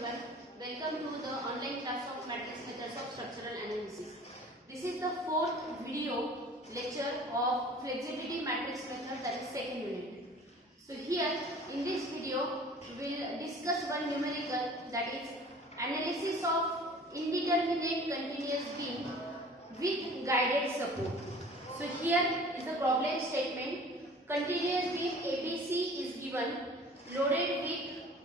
everyone. Welcome to the online class of matrix methods of structural analysis. This is the fourth video lecture of flexibility matrix method, that is second unit. So here in this video we will discuss one numerical, that is analysis of indeterminate continuous beam with guided support. So here is the problem statement. Continuous beam ABC is given, loaded with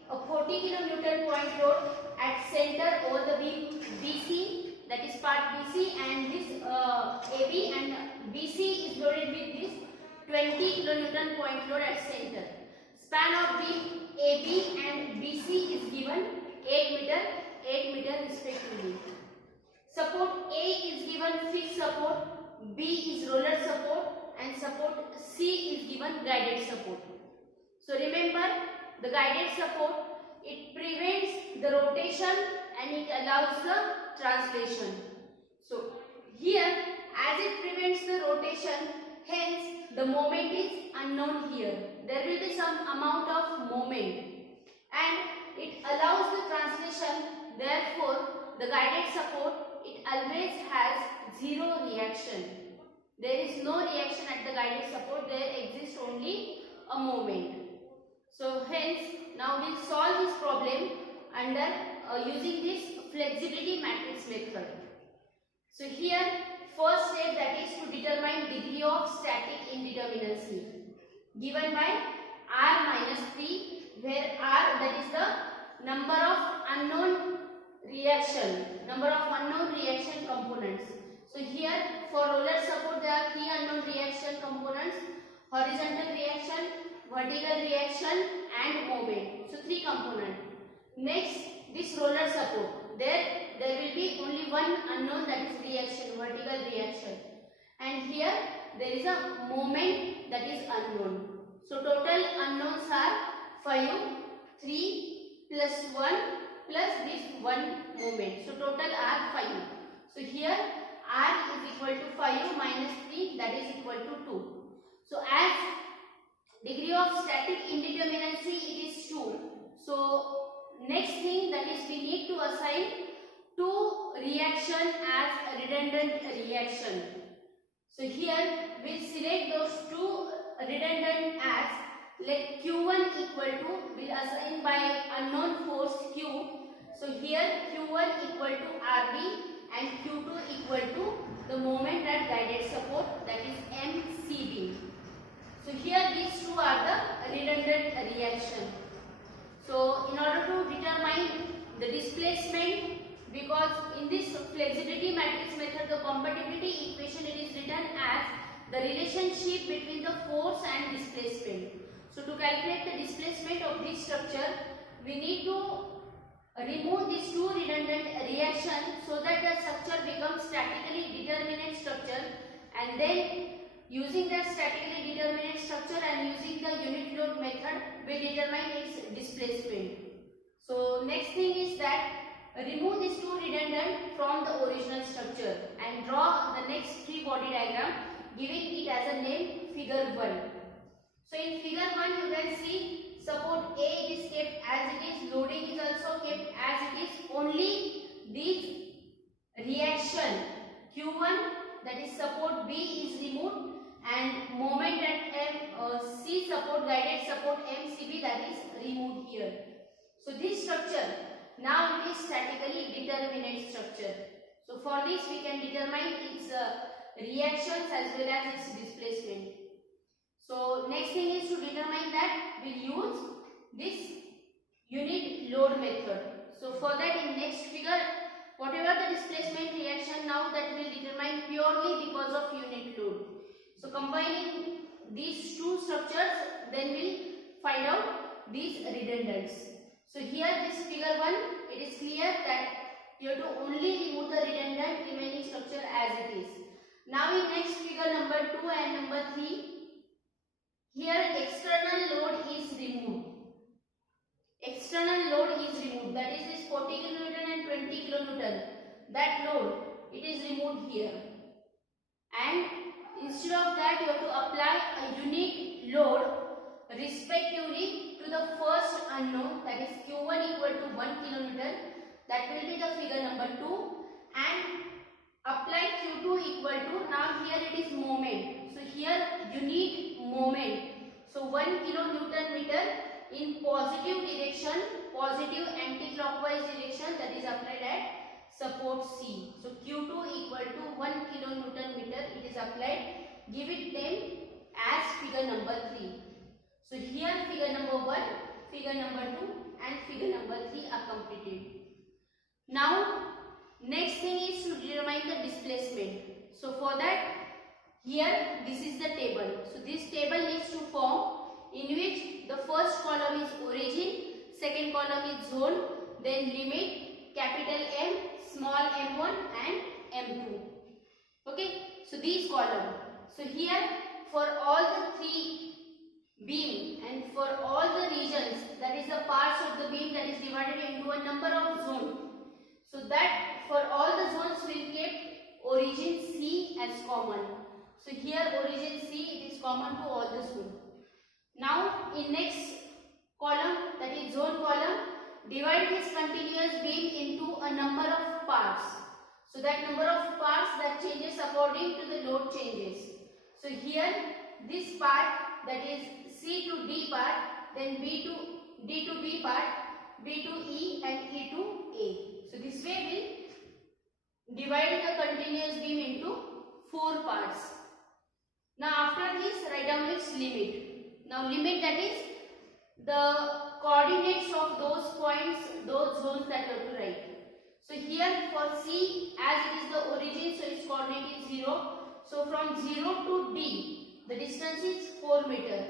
a 40 kN point load at center over the beam BC, that is part BC, and this AB and BC is loaded with this 20 kN point load at center. Span of beam AB and BC is given 8 meter respectively. Support A is given fixed support, B is roller support, and support C is given guided support. So remember, the guided support, it prevents the rotation and it allows the translation. So here, as it prevents the rotation, hence the moment is unknown here. There will be some amount of moment and it allows the translation. Therefore, the guided support, it always has zero reaction. There is no reaction at the guided support, there exists only a moment. So hence, now we will solve this problem under using this flexibility matrix method. So here, first step, that is to determine degree of static indeterminacy, given by R minus 3, where R, that is the number of unknown reaction components. So here for roller support there are 3 unknown reaction components: horizontal reaction, vertical reaction, and moment. So 3 components. Next, this roller support, there will be only one unknown, that is reaction, vertical reaction, and here there is a moment, that is unknown. So total unknowns are 5, 3 plus 1 plus this one moment. So total are 5. So here R is equal to 5 minus 3, that is equal to 2. So as degree of static indeterminacy, it is 2. So next thing, that is we need to assign 2 reaction as redundant reaction. So here we will select those 2 redundant as, let Q1 equal to, we will assign by unknown force Q. So here Q1 equal to RB and Q2 equal to the moment at guided support, that is MCB. So here these 2 are the redundant reaction. So in order to determine the displacement, because in this flexibility matrix method the compatibility equation, it is written as the relationship between the force and displacement. So to calculate the displacement of this structure, we need to remove these 2 redundant reactions so that the structure becomes statically determinate structure, and then using that statically determinate structure and using the unit load method, we determine its displacement. So next thing is that remove these 2 redundant from the original structure and draw the next 3 body diagram, giving it as a name figure 1. So in figure 1 you can see support A is kept as it is, loading is also kept as it is, only this reaction Q1, that is support B, is removed, and moment at C support, guided support MCB, that is removed here. So this structure, now it is statically determinate structure. So for this we can determine its reactions as well as its displacement. So next thing is to determine that we use this unit load method. So for that, in next figure, whatever the displacement reaction, now that will determine purely because of unit load. So combining these 2 structures, then we'll find out these redundants. So here this figure 1, it is clear that you have to only remove the redundant remaining structure as it is. Now in next figure number 2 and number 3, here external load is removed. External load is removed, that is this 40 kN and 20 kN. That load, it is removed here. And instead of that, you have to apply a unique load respectively to the first unknown, that is Q1 equal equal to 1 kilonewton. That will be the figure number 2. And apply Q2 equal to, now here it is moment. So here you need moment. So 1 kilonewton meter in positive direction, positive anti-clockwise direction, that is applied at support C. So Q2 equal to 1 kilonewton meter, it is applied. Give it name as figure number 3. So here figure number 1, figure number 2 and figure number 3 are completed. Now next thing is to determine the displacement. So for that, here this is the table. So this table needs to form, in which the first column is origin, second column is zone, then limit, capital M, small m1 and m2. Okay, so these columns. So here for all the 3 beam and for all the regions, that is the parts of the beam that is divided into a number of zones. So that for all the zones we will keep origin C as common. So here origin C, it is common to all the zones. Now in next column, that is zone column, divide this continuous beam into a number of parts. So that number of parts that changes according to the load changes. So here this part, that is C to D part, then B to D to B part, B to E and E to A. So this way we divide the continuous beam into 4 parts. Now after this, write down its limit. Now limit, that is the coordinates of those points, those zones that you have to write. So here for C, as it is the origin, so its coordinate is 0. So from 0 to D, the distance is 4 meter.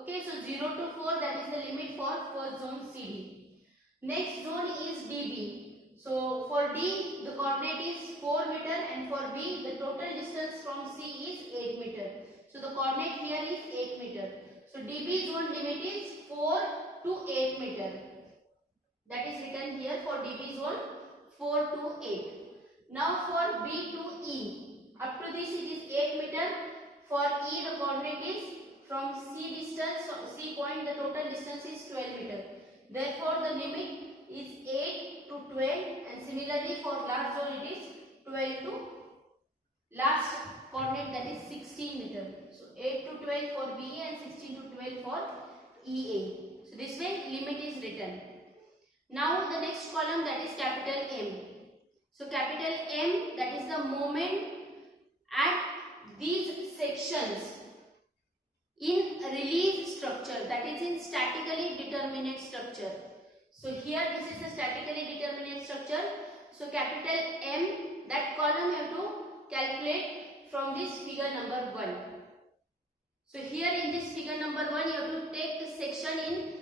Okay, so 0 to 4, that is the limit for first zone CD. Next zone is DB. So for D, the coordinate is 4 meter and for B, the total distance from C is 8 meter. So the coordinate here is 8 meter. So DB zone limit is 4 to 8 meter. That is written here for DB zone 4 to 8. Now for B to E, up to this it is 8 meter. For E, the coordinate is from C distance, so C point, the total distance is 12 meter. Therefore the limit is 8 to 12 and similarly for last zone it is 12 to last coordinate, that is 16 meter. So 8 to 12 for BE and 16 to 12 for EA. So this way limit is written. Now the next column, that is capital M. So capital M, that is the moment at these sections in relief structure, that is in statically determinate structure. So here this is a statically determinate structure. So capital M, that column you have to calculate from this figure number 1. So here in this figure number 1, you have to take the section in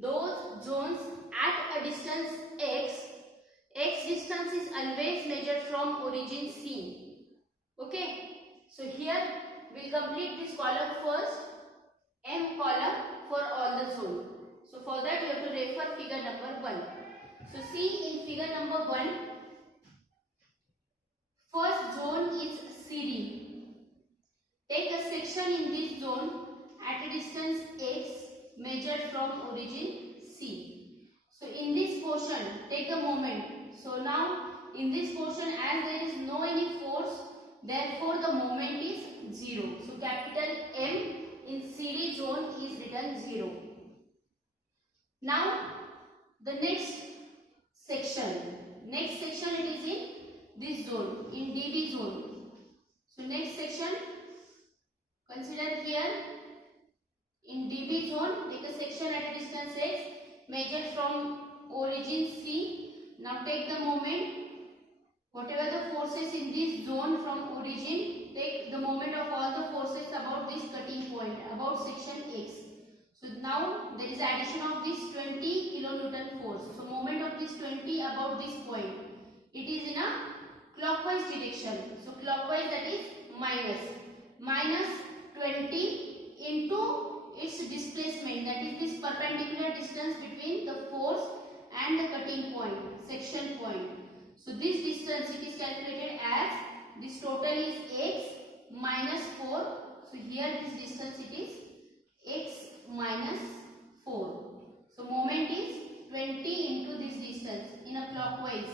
those zones at a distance x. X distance is always measured from origin C. Okay. So here we will complete this column first, M column for all the zone. So for that you have to refer figure number 1. So see in figure number 1, first zone is CD. Take a section in this zone at a distance x measured from origin C. So in this portion, take a moment. So now in this portion, as there is no any force, therefore the moment is 0. So capital M in CD zone is written 0. Now the next section it is in this zone, in DB zone. So next section, consider here in DB zone, take a section at a distance x measured from origin C. Now take the moment, whatever the forces in this zone from origin, take the moment of all the forces about this cutting point, about section x. So now there is addition of this 20 kilonewton force. So moment of this 20 about this point. It is in a clockwise direction. So clockwise, that is minus 20 into its displacement, that is this perpendicular distance between the force and the cutting point, section point. So this distance it is calculated as, this total is x minus 4. So here this distance it is x minus 4. So moment is 20 into this distance in a clockwise.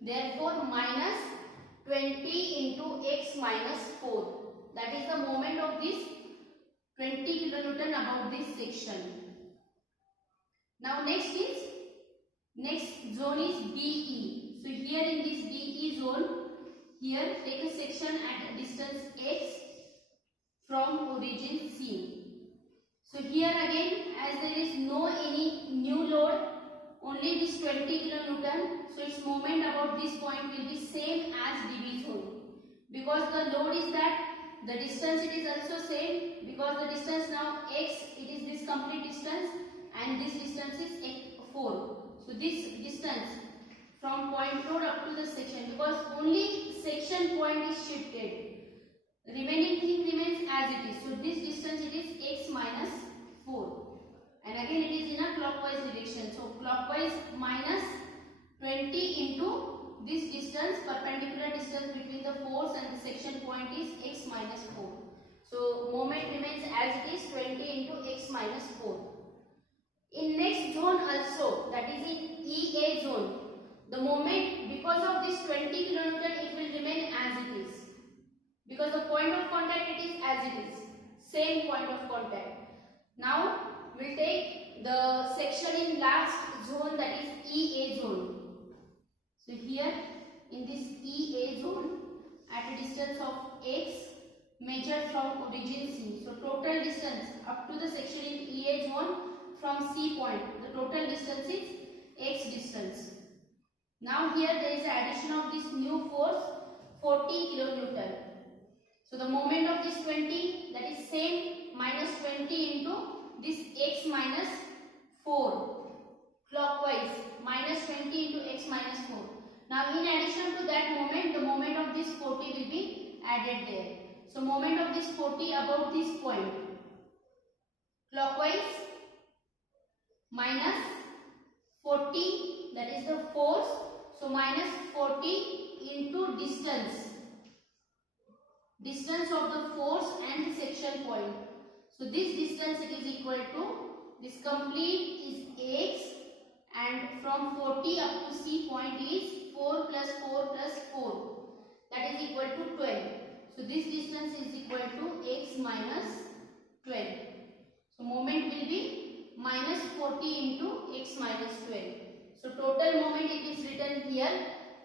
Therefore, minus 20 into x minus 4. That is the moment of this 20 kilonewton about this section. Now next zone is DE. So here in this DE zone, here take a section at a distance x from origin C. So here again, as there is no any new load, only this 20 kilonewton, so its moment about this point will be same as DB zone. Because the load is that, the distance it is also same, because the distance now x, it is this complete distance, and this distance is 4. So this distance from point load up to the section, because only section point is shifted, remaining thing remains as it is. So this distance it is x minus 4, and again it is in a clockwise direction. So clockwise minus 20 into this distance, perpendicular distance between the force and the section point is x minus 4. So moment remains as it is 20 into x minus 4. In next zone also, that is in EA zone, the moment, because of this 20 kilonewton, it will remain as it is. Because the point of contact it is as it is, same point of contact. Now we'll take the section in last zone, that is EA zone. So here in this EA zone, at a distance of x measured from origin C. So total distance up to the section in EA zone from C point, the total distance is x distance. Now here there is addition of this new force 40 kilonewton. So the moment of this 20, that is same, minus 20 into this x minus 4, clockwise, minus 20 into x minus 4. Now in addition to that moment, the moment of this 40 will be added there. So moment of this 40 about this point, clockwise, minus 40, that is the force. So minus 40 into distance of the force and section point. So this distance it is equal to, this complete is x, and from 40 up to C point is 4 plus 4 plus 4, that is equal to 12. So this distance is equal to x minus 12. So moment will be minus 40 into x minus 12. So total moment it is written here.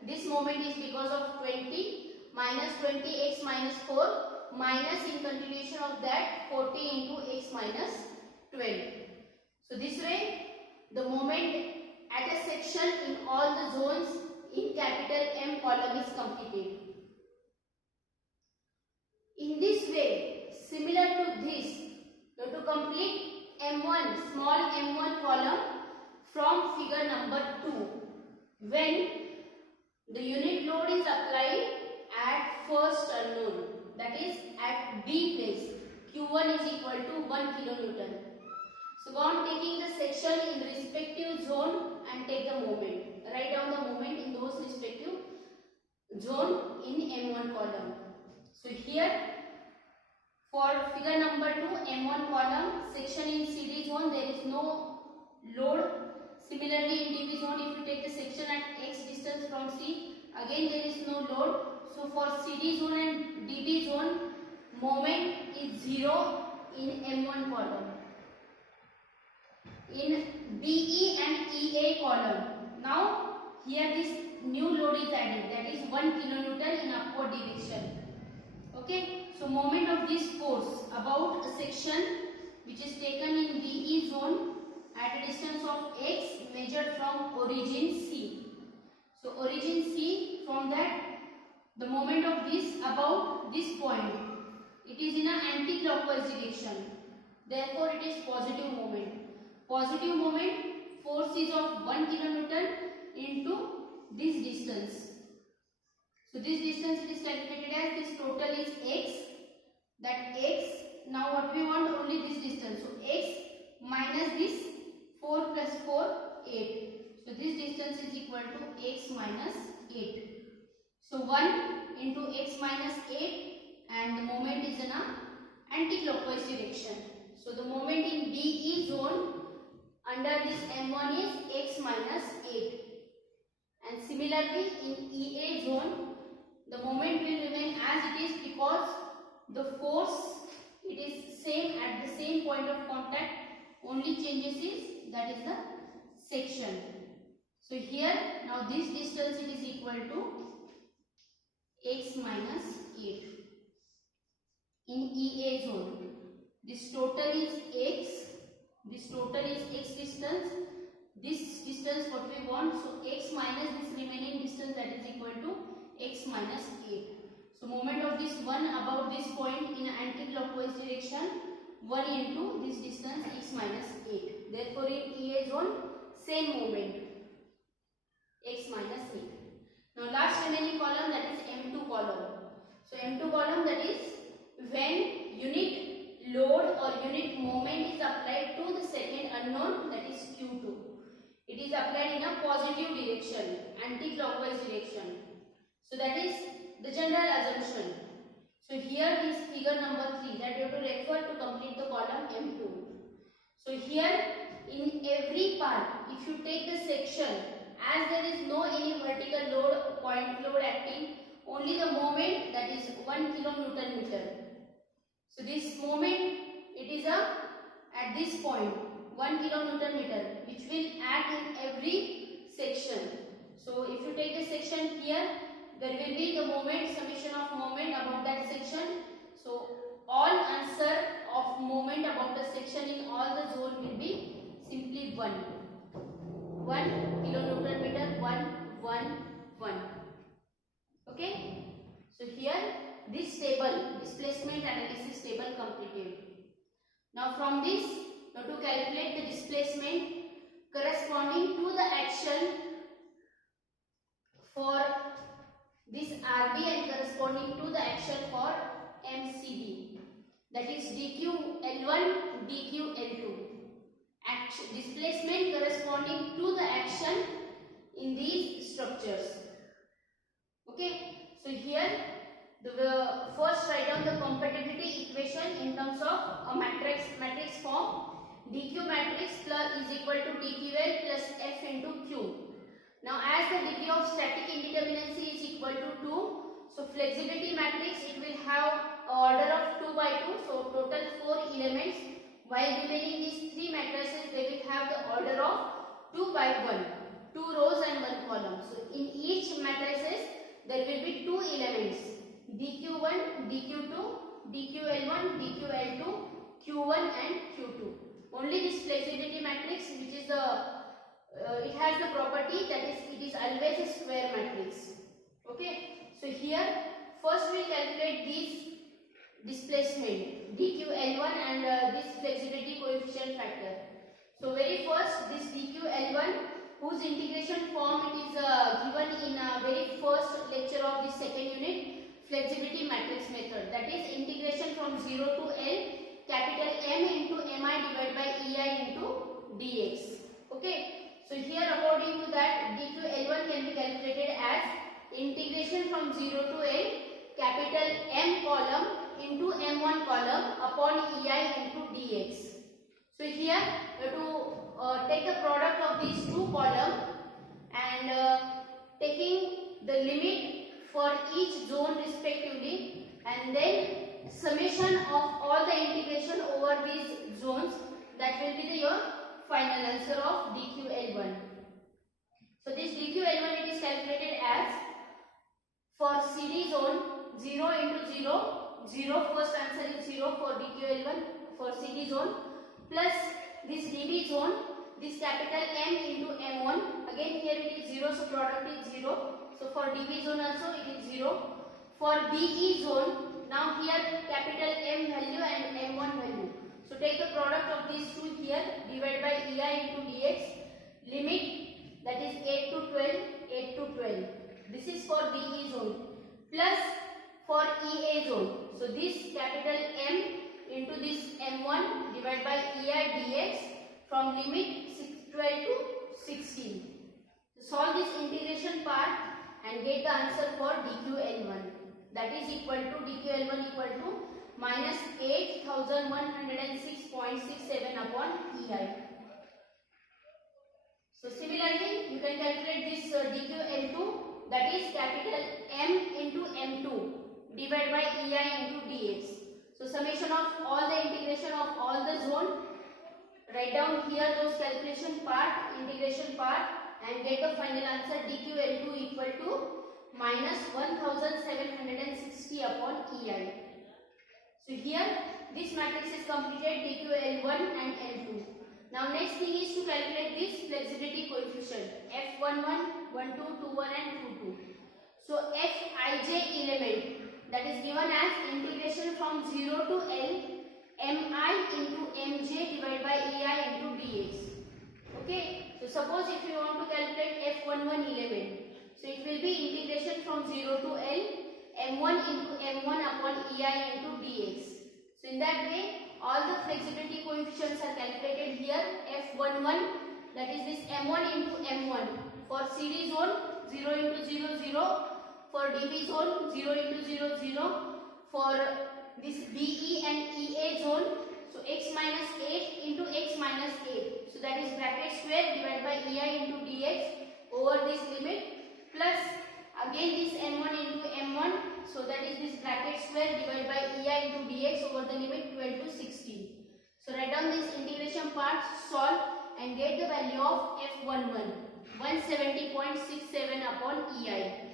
This moment is because of 20, minus 20 x minus 4, minus in continuation of that 40 into x minus 12. So this way the moment at a section in all the zones in capital M column is completed. In this way, similar to this, you have to complete M1, small M1 column from figure number 2, when the unit load is applied at first unknown, that is at B place. Q1 is equal to 1 kilonewton. So go on taking the section in respective zone and take the moment. Write down the moment in those respective zone in M1 column. So here for figure number 2, M1 column, section in CD zone, there is no load. Similarly in DB zone, if you take the section at x distance from C, again there is no load. So for CD zone and DB zone, moment is 0 in M1 column. In BE and EA column, now here this new load is added, that is 1 kilonewton in upward direction. Okay, so moment of this force about a section which is taken in BE zone at a distance of x measured from origin C. So origin C, from that the moment of this about this point, it is in an anti-clockwise direction. Therefore it is positive moment. Positive moment, force is of 1 kilonewton into this distance. So this distance it is calculated as, this total is x, that x, now what we want, only this distance. So x minus this 4 plus 4, 8. So this distance is equal to x minus 8. So 1 into x minus 8, and the moment is in a anti-clockwise direction. So the moment in BE zone under this M1 is x minus Similarly, in EA zone, the moment will remain as it is because the force it is same at the same point of contact. Only changes is that is the section. So here now this distance it is equal to x minus 8 in EA zone. This total is x. This total is x distance. This distance what we want, so x minus this remaining distance that is equal to x minus 8. So moment of this one about this point in anti-clockwise direction, 1 into this distance x minus 8. Therefore in EA zone same moment x minus 8. Now last remaining column, that is M2 column. So M2 column, that is when unit load or unit moment is applied to the second unknown, that is Q2. It is applied in a positive direction, anti-clockwise direction. So that is the general assumption. So here is figure number 3 that you have to refer to complete the column M2. So here in every part, if you take the section, as there is no any vertical load, point load acting, only the moment that is 1 kilonewton meter. So this moment it is at this point 1 kilonewton meter, which will act in every section. So if you take the section here, there will be the moment, summation of moment about that section. So all answer of moment about the section in all the zone will be simply 1 kilonewton meter, 1. Okay. So here this table, displacement analysis table completed. Now from this, now to calculate the displacement corresponding to the action for this RB and corresponding to the action for MCD, that is dqL1, dqL2. Action, displacement corresponding to the action in these structures. Okay, so here the first write down the compatibility equation in terms of a matrix form. dq matrix plus is equal to dqL plus F into Q. Now as the degree of static indeterminacy is equal to 2, so flexibility matrix it will have a order of 2 by 2, so total 4 elements, while remaining these 3 matrices they will have the order of 2 by 1, 2 rows and 1 column. So in each matrices there will be 2 elements, dq1, dq2, dqL1, dqL2, q1 and q2. Only this flexibility matrix, which is the it has the property that is it is always a square matrix. Okay, so here first we will calculate this displacement dqL1 and this flexibility coefficient factor. So very first this dqL1, whose integration form it is given in very first lecture of this second unit, flexibility matrix method, that is integration from 0 to L capital M into Mi divided by Ei into dx. Okay. So here according to that dqL1 can be calculated as integration from 0 to L capital M column into M1 column upon Ei into dx. So here we have to take the product of these two columns and taking the limit for each zone respectively, and then summation of all the integration over these zones, that will be your final answer of dqL1. So this dqL1 it is calculated as for CD zone 0 into 0, first answer is 0 for dqL1 for CD zone, plus this DB zone, this capital M into M1, again here it is 0, so product is 0. So for DB zone also it is 0. For DE zone, now here capital M value and M1 value. So take the product of these two here, divide by Ei into dx, limit that is 8 to 12. This is for DE zone, plus for EA zone. So this capital M into this M1 divided by Ei dx from limit 12 to 16. So solve this integration part and get the answer for dqL1. That is equal to dqL1 equal to minus 8106.67 upon Ei. So similarly you can calculate this dqL2, that is capital M into M2 divided by EI into dx. So summation of all the integration of all the zone, write down here those calculation part, integration part, and get the final answer dqL2 equal to minus 1760 upon EI. So here this matrix is completed, dqL1 and L2. Now next thing is to calculate this flexibility coefficient F11, 12, 21 and 22. So Fij element, that is given as integration from 0 to L mi into mj divided by ai into dx. Okay, so suppose if you want to calculate F11 element, so it will be integration from 0 to L m1 into m1 upon ei into dx. So in that way all the flexibility coefficients are calculated here. F11, that is this m1 into m1 for CD zone 0 into 0 0, for DB zone 0 into 0 0, for this BE and EA zone, so x minus 8 into x minus 8, so that is bracket square divided by ei into dx over this limit, plus again this m1 into m1, so that is this bracket square divided by ei into dx over the limit 12 to 16. So write down this integration part, solve and get the value of F11, 170.67 upon ei.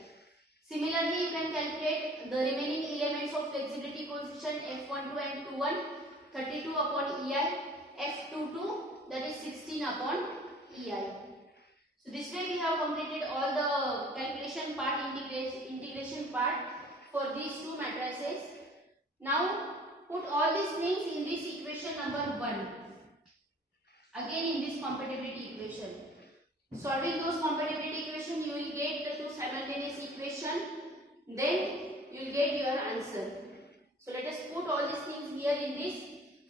Similarly, you can calculate the remaining elements of flexibility coefficient F12 and 21, 32 upon ei, F22, that is 16 upon ei. So this way we have completed all the calculation part, integration part for these two matrices. Now put all these things in this equation number 1. Again in this compatibility equation. Solving those compatibility equation, you will get the two simultaneous equation, then you will get your answer. So let us put all these things here in this.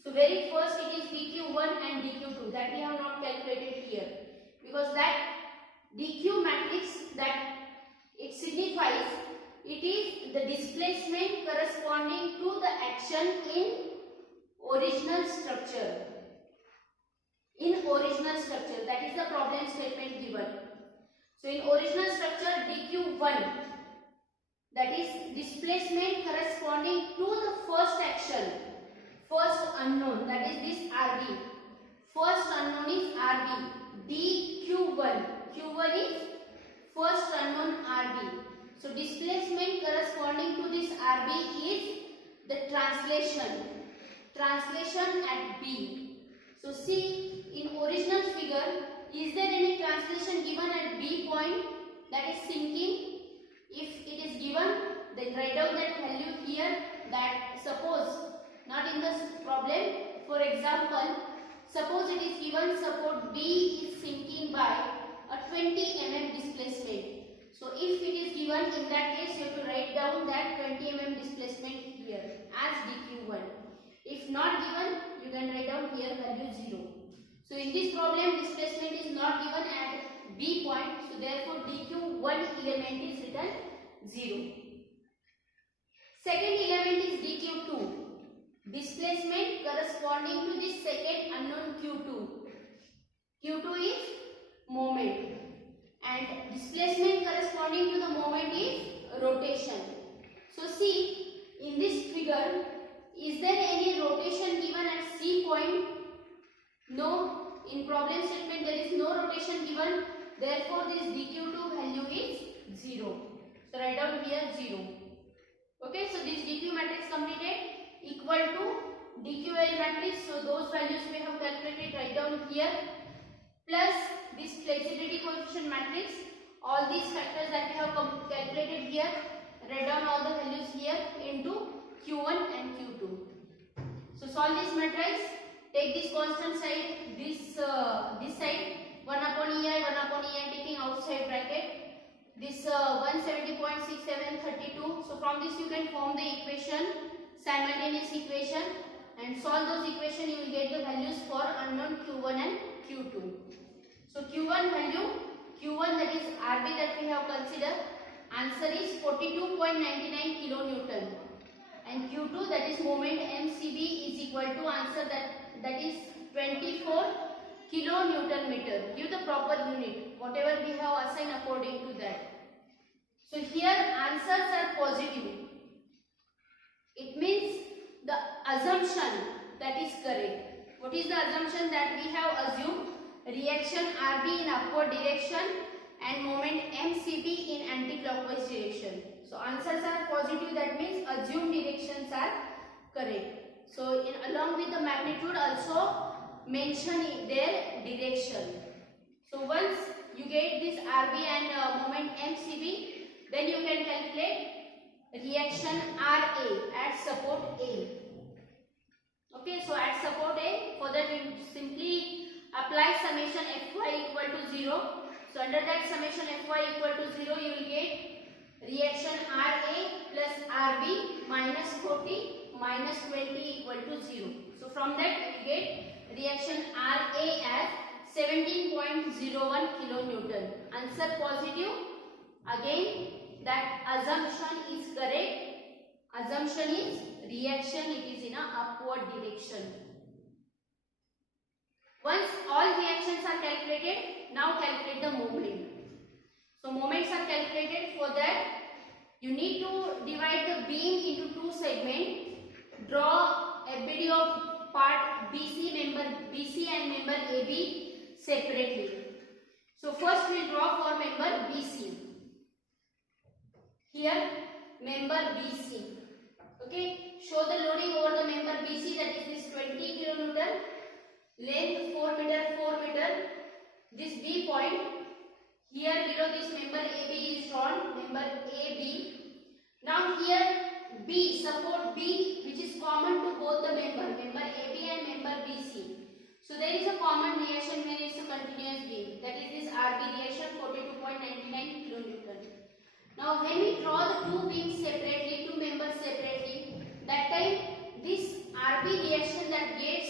So very first it is dq1 and dq2, that we have not calculated here, because that dq matrix, that it signifies, it is the displacement corresponding to the action in original structure. In original structure, that is the problem statement given. So in original structure dq1, that is displacement corresponding to the first action, first unknown, that is this RB. First unknown is RB. dq1, q1 is first unknown RB. So displacement corresponding to this RB is the translation at B. So see, in original figure, is there any translation given at B point, that is sinking? If it is given, then write down that value here, that suppose, not in this problem, for example, suppose it is given support B is sinking by a 20 mm displacement. So if it is given, in that case you have to write down that 20 mm displacement here as dq1. If not given, you can write down here value 0. So in this problem displacement is not given at B point, so therefore dq1 element is written 0. Second element is dq2, displacement corresponding to the second unknown q2. q2 is moment and displacement corresponding to the moment is rotation. So see, in this figure, is there any rotation given at C point? No. In problem statement there is no rotation given, therefore this dq2 value is 0. So write down here 0. Okay, so this dq matrix completed, equal to dql matrix, so those values we have calculated, write down here, plus this flexibility coefficient matrix, all these factors that we have calculated here, write down all the values here into q1 and q2. So solve this matrix, take this constant side, this side, 1 upon ei, 1 upon ei, taking outside bracket, this 170.67 32. So from this you can form the equation, simultaneous equation, and solve those equation, you will get the values for unknown q1 and q2. So q1 value, q1 that is RB that we have considered, answer is 42.99 kilonewton, and q2 that is moment mcb is equal to answer that is 24 kilonewton meter. Give the proper unit, whatever we So here answers are positive. It means the assumption that is correct. What is the assumption that we have assumed? Reaction RB in upward direction and moment MCB in anti-clockwise direction. So answers are positive, that means assumed directions are correct. So along with the magnitude also mention their direction. So once you get this RB and moment MCB, then you can calculate reaction RA at support A. Okay, so at support A, for that you simply apply summation Fy equal to 0. So under that summation Fy equal to 0, you will get reaction RA plus RB minus 40 minus 20 equal to 0. So from that you get reaction RA as 17.01 kilonewton. Answer positive. Again, that assumption is correct. Assumption is reaction, it is in a upward direction. Once all reactions are calculated, now calculate the moment. So moments are calculated. For that, you need to divide the beam into two segments. Draw ABD of part BC, member BC and member AB separately. So first we draw for member BC. Here member BC. Okay, show the loading over the member BC, that is this 20 kilonewton, length 4 meter. This B point, here below this member AB is drawn, member AB. Now here B, support B, which is common to both the member AB and member BC. So there is a common reaction when it's a continuous beam, that is this RB reaction 42.99 kilonewton. Now when we draw the two beams separately, two members separately, that time this RB reaction that gets,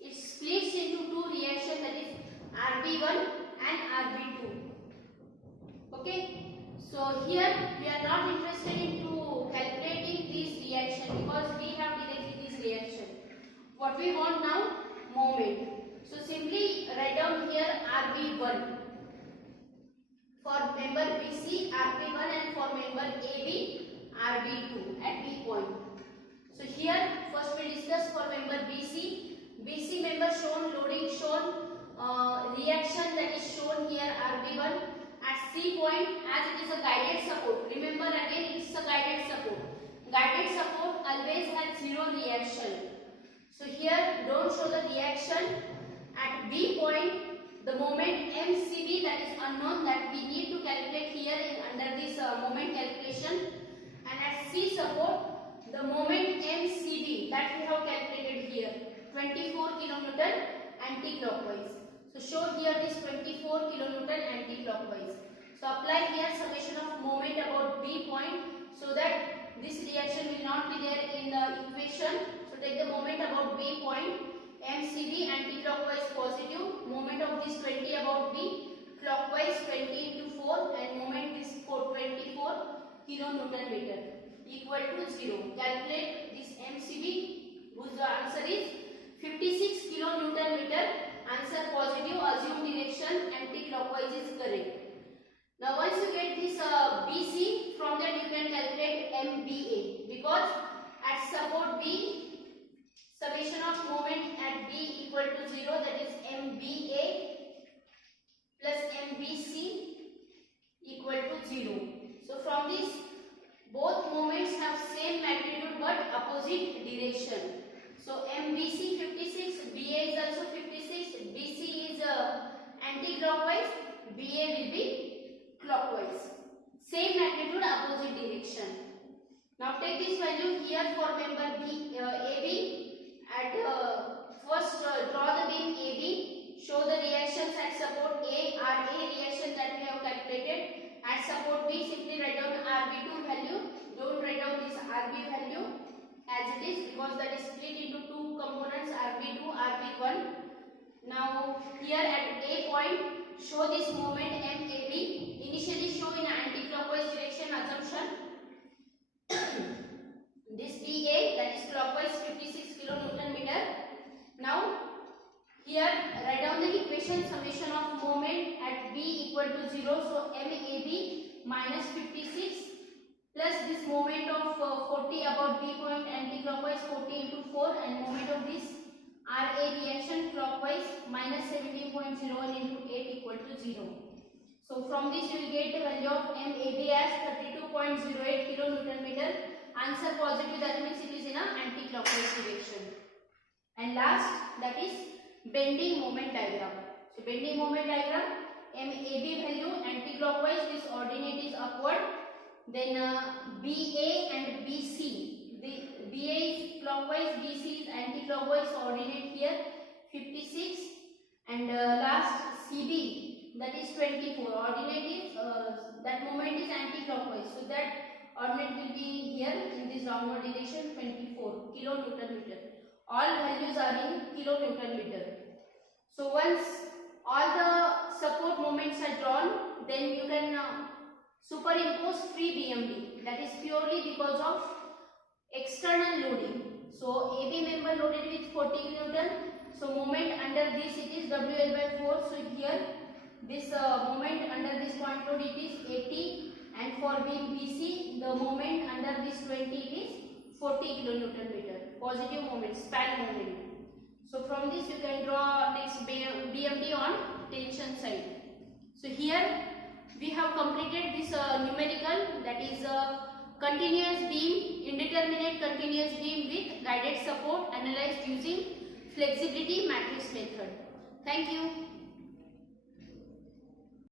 it splits into two reactions, that is RB1 and RB2. Okay, so here we are not interested into calculating this reaction because we have directly this reaction. What we want now? Moment. So simply write down here RB1. For member BC, RB1, and for member AB, RB2 at B point. So here first we discuss for member BC. BC member shown, loading shown, reaction that is shown here RB1 at C point, as it is a guided support. Remember again, it is a guided support. Guided support always has zero reaction. So here don't show the reaction. At B point, the moment MCB, that is unknown, that we need to calculate here under this moment calculation. And at C support, the moment MCB that we have calculated here, 24 kilonewton anti-clockwise. So show here this 24 kilonewton anti-clockwise. So apply here summation of moment about B point, so that this reaction will not be there in the equation. So take the moment about B point, MCB anti-clockwise positive, moment of this 20 about B, clockwise 20 into 4, and moment is 24 kilonewton meter equal to 0. Calculate this MCB, whose answer is 56 kilonewton meter. Answer positive, assumed direction anti-clockwise is correct. Now once you get this BC, from that you can calculate MBA, because at support B, summation of moment at B equal to 0, that is MBA plus MBC equal to 0. So from this, both moments have same magnitude but opposite direction. So MBC 56, BA is also 56, BC is anti-clockwise, BA will be clockwise. Same magnitude, opposite direction. Now take this value here for member AB. At first draw the beam AB, show the reactions at support A, RA reaction that we have calculated. At support B, simply write down RB2 value. Don't write down this RB value as it is, because that is split into two components, RB2, RB1. Now here at A point, show this moment MAB. Initially show in anti-clockwise direction assumption. This BA, that is clockwise 56 kilonewton meter. Now here write down the equation, summation of moment at B equal to 0. So MAB minus 56 plus this moment of 40 about B point anti-clockwise 40 into 4 and moment of this RA reaction clockwise minus 17.01 into 8 equal to 0. So from this you will get the value of MAB as 32.08 kilonewton meter. Answer positive, that means it is in an anti-clockwise direction. And last, that is bending moment diagram. So bending moment diagram, MAB value anti-clockwise, this ordinate is upward. Then BA and BC, the BA is clockwise, BC is anti-clockwise, so ordinate here 56. And last CB, that is 24. Ordinate is that moment is anti-clockwise, so that ordinate will be here in this downward direction 24 kilonewton meter. All values are in kilonewton meter. So once all the support moments are drawn, then you can superimpose free BMD. That is purely because of external loading. So AB member loaded with 40 kilonewton. So moment under this it is WL by 4. So here this moment under this point load it is 80, and for beam BC the moment under this 20 it is 40 kilonewton meter. Positive moment, span moment. So from this you can draw next BMD on tension side. So here we have completed this numerical, that is continuous beam, indeterminate continuous beam with guided support analyzed using flexibility matrix method. Thank you.